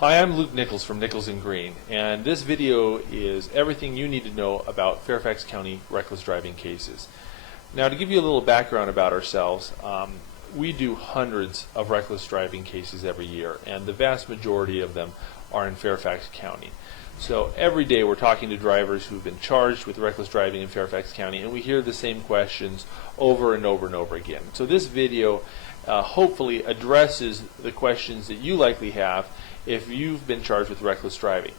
Hi, I'm Luke Nichols from Nichols and Green, and this video is everything you need to know about Fairfax County reckless driving cases. Now, to give you a little background about ourselves, we do hundreds of reckless driving cases every year, and the vast majority of them are in Fairfax County. So every day we're talking to drivers who've been charged with reckless driving in Fairfax County, and we hear the same questions over and over and over again. So this video hopefully addresses the questions that you likely have if you've been charged with reckless driving.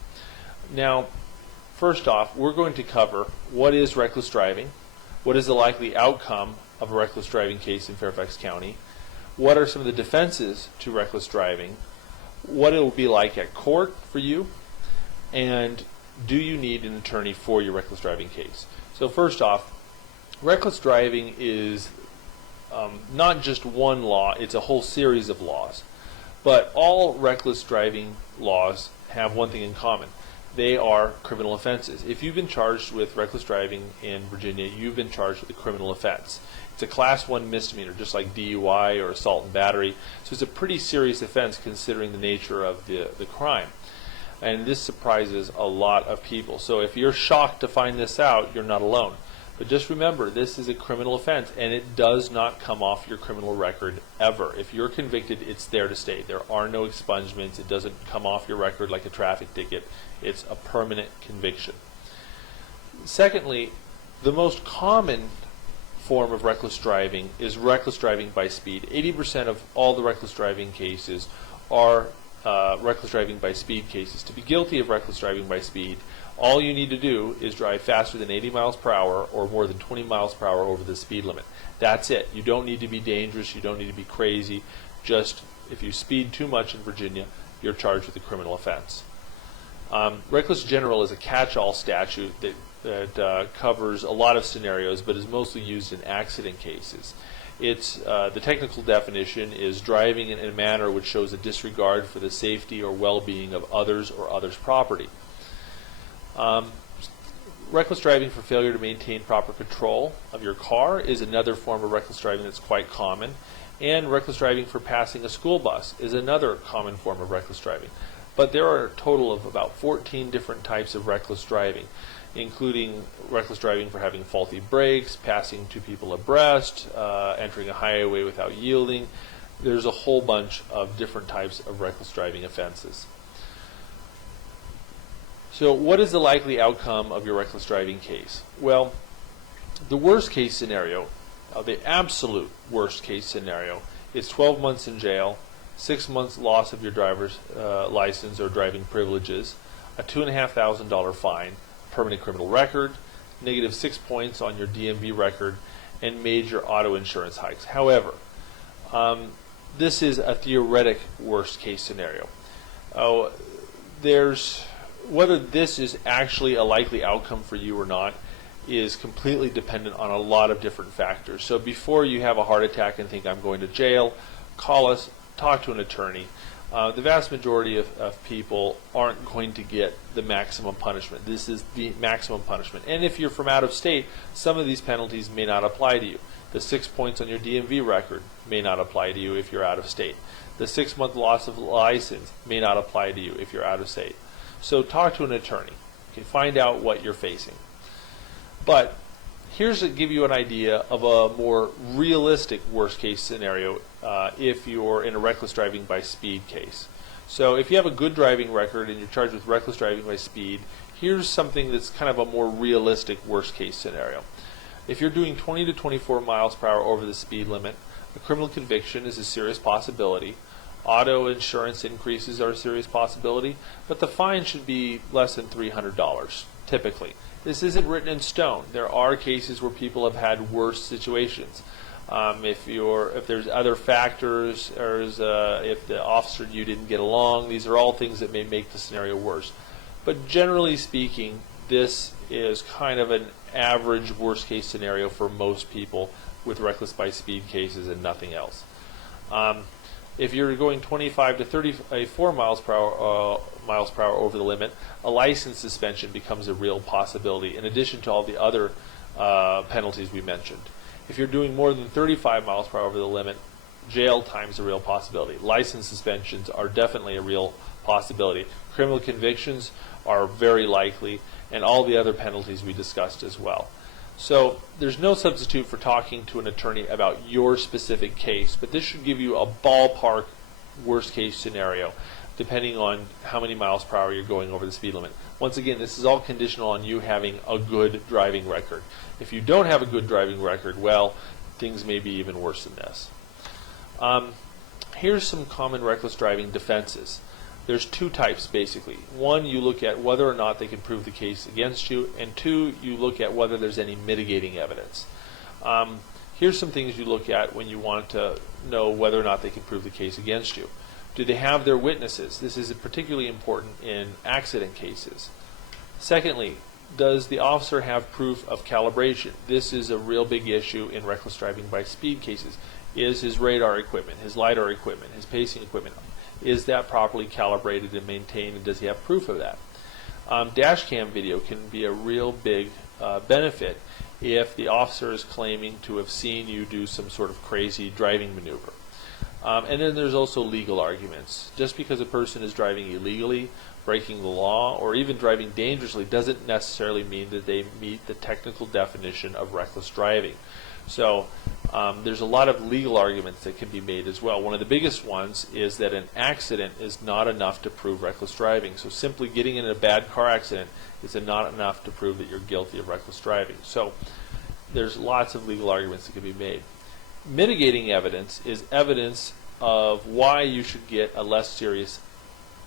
Now, first off, we're going to cover what is reckless driving, what is the likely outcome of a reckless driving case in Fairfax County, what are some of the defenses to reckless driving, what it will be like at court for you, and do you need an attorney for your reckless driving case. So first off, reckless driving is not just one law, it's a whole series of laws. But all reckless driving laws have one thing in common. They are criminal offenses. If you've been charged with reckless driving in Virginia, you've been charged with a criminal offense. It's a Class 1 misdemeanor, just like DUI or assault and battery. So it's a pretty serious offense considering the nature of the crime. And this surprises a lot of people. So if you're shocked to find this out, you're not alone. But just remember, this is a criminal offense, and it does not come off your criminal record ever. If you're convicted, it's there to stay. There are no expungements. It doesn't come off your record like a traffic ticket. It's a permanent conviction. Secondly, the most common form of reckless driving is reckless driving by speed. 80% of all the reckless driving cases are reckless driving by speed cases. To be guilty of reckless driving by speed, all you need to do is drive faster than 80 miles per hour or more than 20 miles per hour over the speed limit. That's it. You don't need to be dangerous. You don't need to be crazy. Just if you speed too much in Virginia, you're charged with a criminal offense. Reckless general is a catch-all statute that covers a lot of scenarios, but is mostly used in accident cases. It's the technical definition is driving in a manner which shows a disregard for the safety or well-being of others or others' property. Reckless driving for failure to maintain proper control of your car is another form of reckless driving that's quite common, and reckless driving for passing a school bus is another common form of reckless driving. But there are a total of about 14 different types of reckless driving, including reckless driving for having faulty brakes, passing two people abreast, entering a highway without yielding. There's a whole bunch of different types of reckless driving offenses. So what is the likely outcome of your reckless driving case? Well, the worst case scenario, the absolute worst case scenario, is 12 months in jail, 6 months loss of your driver's license or driving privileges, a $2,500 fine, permanent criminal record, negative 6 points on your DMV record, and major auto insurance hikes. However, this is a theoretic worst case scenario. Whether this is actually a likely outcome for you or not is completely dependent on a lot of different factors. So before you have a heart attack and think I'm going to jail, call us, talk to an attorney. The vast majority of people aren't going to get the maximum punishment. This is the maximum punishment. And if you're from out of state, some of these penalties may not apply to you. The 6 points on your DMV record may not apply to you if you're out of state. The 6-month loss of license may not apply to you if you're out of state. So talk to an attorney. Okay, find out what you're facing. But here's to give you an idea of a more realistic worst case scenario if you're in a reckless driving by speed case. So if you have a good driving record and you're charged with reckless driving by speed, here's something that's kind of a more realistic worst case scenario. If you're doing 20 to 24 miles per hour over the speed limit, a criminal conviction is a serious possibility. Auto insurance increases are a serious possibility, but the fine should be less than $300, typically. This isn't written in stone. There are cases where people have had worse situations. If there's other factors, or if the officer and you didn't get along, these are all things that may make the scenario worse. But generally speaking, this is kind of an average worst case scenario for most people with reckless by speed cases and nothing else. If you're going 25 to 34 miles per hour over the limit, a license suspension becomes a real possibility, in addition to all the other penalties we mentioned. If you're doing more than 35 miles per hour over the limit, jail time is a real possibility. License suspensions are definitely a real possibility. Criminal convictions are very likely, and all the other penalties we discussed as well. So there's no substitute for talking to an attorney about your specific case, but this should give you a ballpark worst case scenario depending on how many miles per hour you're going over the speed limit. Once again, this is all conditional on you having a good driving record. If you don't have a good driving record, well, things may be even worse than this. Here's some common reckless driving defenses. There's two types basically. One, you look at whether or not they can prove the case against you, and two, you look at whether there's any mitigating evidence. Here's some things you look at when you want to know whether or not they can prove the case against you. Do they have their witnesses? This is particularly important in accident cases. Secondly, does the officer have proof of calibration? This is a real big issue in reckless driving by speed cases. Is his radar equipment, his LiDAR equipment, his pacing equipment, is that properly calibrated and maintained, and does he have proof of that? Dash cam video can be a real big benefit if the officer is claiming to have seen you do some sort of crazy driving maneuver. And then there's also legal arguments. Just because a person is driving illegally, breaking the law, or even driving dangerously doesn't necessarily mean that they meet the technical definition of reckless driving. So there's a lot of legal arguments that can be made as well. One of the biggest ones is that an accident is not enough to prove reckless driving. So simply getting in a bad car accident is not enough to prove that you're guilty of reckless driving. So there's lots of legal arguments that can be made. Mitigating evidence is evidence of why you should get a less serious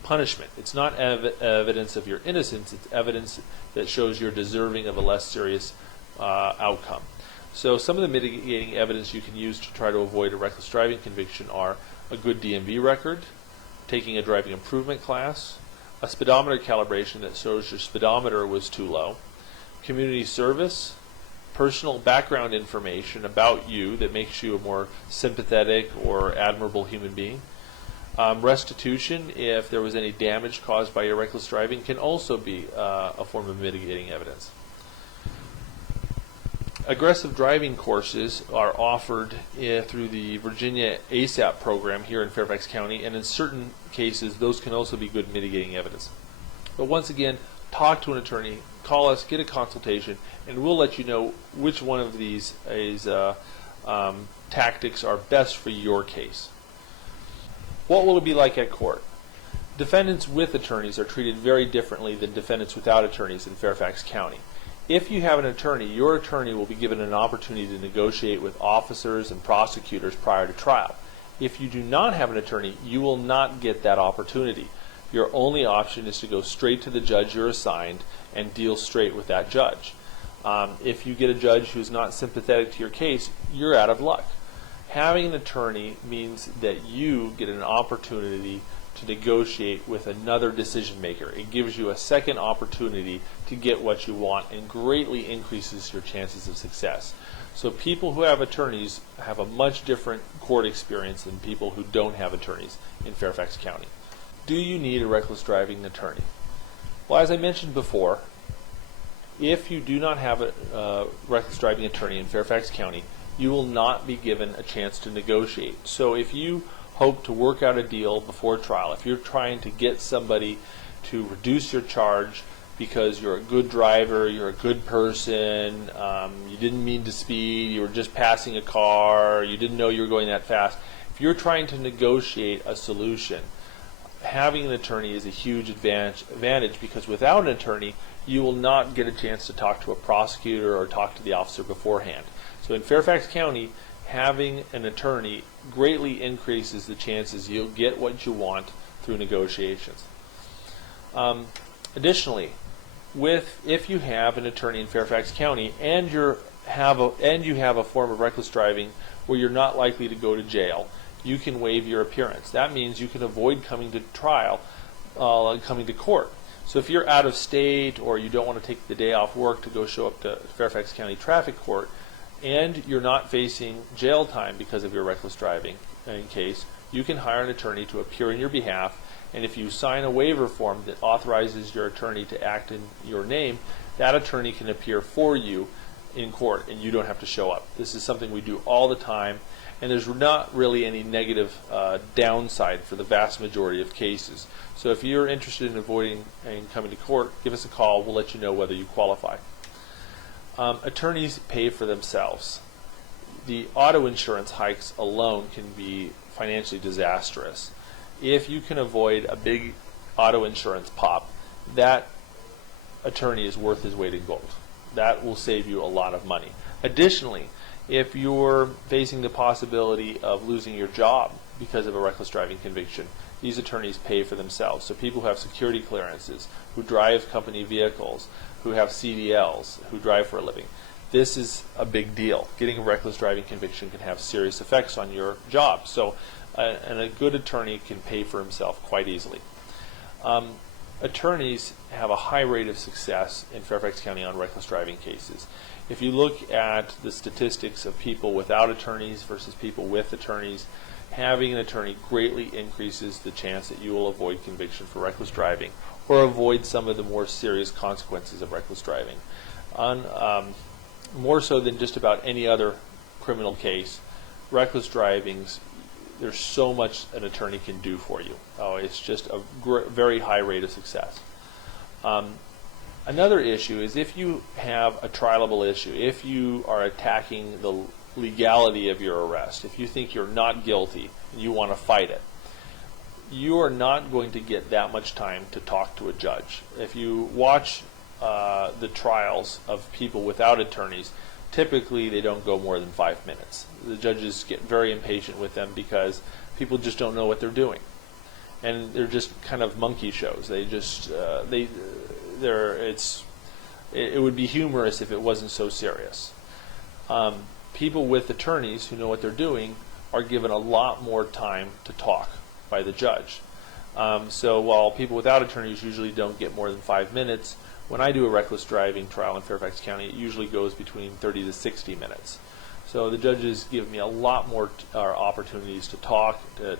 punishment. It's not evidence of your innocence, it's evidence that shows you're deserving of a less serious outcome. So some of the mitigating evidence you can use to try to avoid a reckless driving conviction are a good DMV record, taking a driving improvement class, a speedometer calibration that shows your speedometer was too low, community service, personal background information about you that makes you a more sympathetic or admirable human being. Restitution, if there was any damage caused by your reckless driving, can also be a form of mitigating evidence. Aggressive driving courses are offered through the Virginia ASAP program here in Fairfax County, and in certain cases those can also be good mitigating evidence. But once again, talk to an attorney, call us, get a consultation, and we'll let you know which one of these tactics are best for your case. What will it be like at court? Defendants with attorneys are treated very differently than defendants without attorneys in Fairfax County. If you have an attorney, your attorney will be given an opportunity to negotiate with officers and prosecutors prior to trial. If you do not have an attorney, you will not get that opportunity. Your only option is to go straight to the judge you're assigned and deal straight with that judge. If you get a judge who's not sympathetic to your case, you're out of luck. Having an attorney means that you get an opportunity to negotiate with another decision maker. It gives you a second opportunity to get what you want and greatly increases your chances of success. So people who have attorneys have a much different court experience than people who don't have attorneys in Fairfax County. Do you need a reckless driving attorney? Well, as I mentioned before, if you do not have a reckless driving attorney in Fairfax County, you will not be given a chance to negotiate. So if you hope to work out a deal before trial, if you're trying to get somebody to reduce your charge because you're a good driver, you're a good person, you didn't mean to speed, you were just passing a car, you didn't know you were going that fast, if you're trying to negotiate a solution, having an attorney is a huge advantage because without an attorney, you will not get a chance to talk to a prosecutor or talk to the officer beforehand. So in Fairfax County, having an attorney greatly increases the chances you'll get what you want through negotiations. Additionally, if you have an attorney in Fairfax County and you have a form of reckless driving where you're not likely to go to jail, you can waive your appearance. That means you can avoid coming to trial, coming to court. So if you're out of state or you don't want to take the day off work to go show up to Fairfax County Traffic Court, and you're not facing jail time because of your reckless driving case, you can hire an attorney to appear in your behalf, and if you sign a waiver form that authorizes your attorney to act in your name, that attorney can appear for you in court and you don't have to show up. This is something we do all the time, and there's not really any negative downside for the vast majority of cases. So if you're interested in avoiding and coming to court, give us a call. We'll let you know whether you qualify. Attorneys pay for themselves. The auto insurance hikes alone can be financially disastrous. If you can avoid a big auto insurance pop, that attorney is worth his weight in gold. That will save you a lot of money. Additionally, if you're facing the possibility of losing your job because of a reckless driving conviction, these attorneys pay for themselves. So people who have security clearances, who drive company vehicles, who have CDLs, who drive for a living, this is a big deal. Getting a reckless driving conviction can have serious effects on your job. So and a good attorney can pay for himself quite easily. Attorneys have a high rate of success in Fairfax County on reckless driving cases. If you look at the statistics of people without attorneys versus people with attorneys, having an attorney greatly increases the chance that you will avoid conviction for reckless driving or avoid some of the more serious consequences of reckless driving. More so than just about any other criminal case, reckless driving's, there's so much an attorney can do for you. It's just a very high rate of success. Another issue is if you have a trialable issue, if you are attacking the legality of your arrest, if you think you're not guilty and you want to fight it, you are not going to get that much time to talk to a judge. If you watch the trials of people without attorneys, typically they don't go more than 5 minutes. The judges get very impatient with them because people just don't know what they're doing, and they're just kind of monkey shows. They just it would be humorous if it wasn't so serious. People with attorneys who know what they're doing are given a lot more time to talk by the judge. So while people without attorneys usually don't get more than 5 minutes, when I do a reckless driving trial in Fairfax County, it usually goes between 30 to 60 minutes. So the judges give me a lot more opportunities to talk, to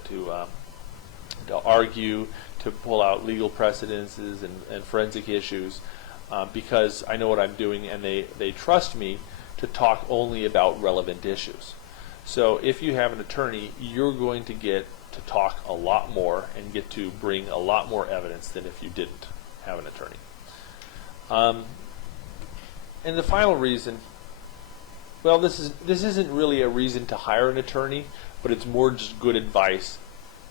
argue, to pull out legal precedences and forensic issues, because I know what I'm doing, and they trust me to talk only about relevant issues. So if you have an attorney, you're going to get to talk a lot more and get to bring a lot more evidence than if you didn't have an attorney. And the final reason, well, this isn't really a reason to hire an attorney, but it's more just good advice.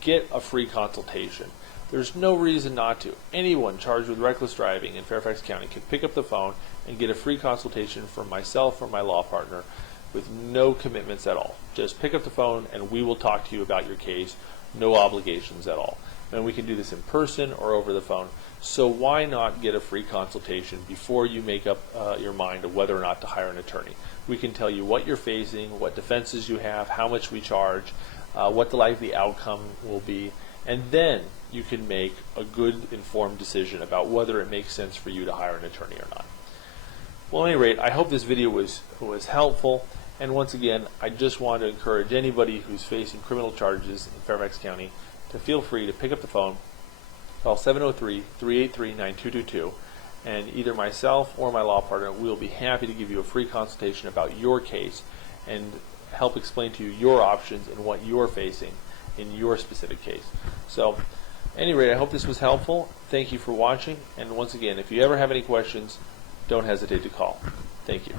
Get a free consultation. There's no reason not to. Anyone charged with reckless driving in Fairfax County can pick up the phone and get a free consultation from myself or my law partner with no commitments at all. Just pick up the phone and we will talk to you about your case, no obligations at all. And we can do this in person or over the phone. So why not get a free consultation before you make up your mind of whether or not to hire an attorney? We can tell you what you're facing, what defenses you have, how much we charge, what the likely outcome will be, and then you can make a good informed decision about whether it makes sense for you to hire an attorney or not. Well, at any rate, I hope this video was helpful, and once again, I just want to encourage anybody who's facing criminal charges in Fairfax County to feel free to pick up the phone, call 703-383-9222, and either myself or my law partner will be happy to give you a free consultation about your case and help explain to you your options and what you're facing in your specific case. So, at any rate, I hope this was helpful. Thank you for watching, and once again, if you ever have any questions, don't hesitate to call. Thank you.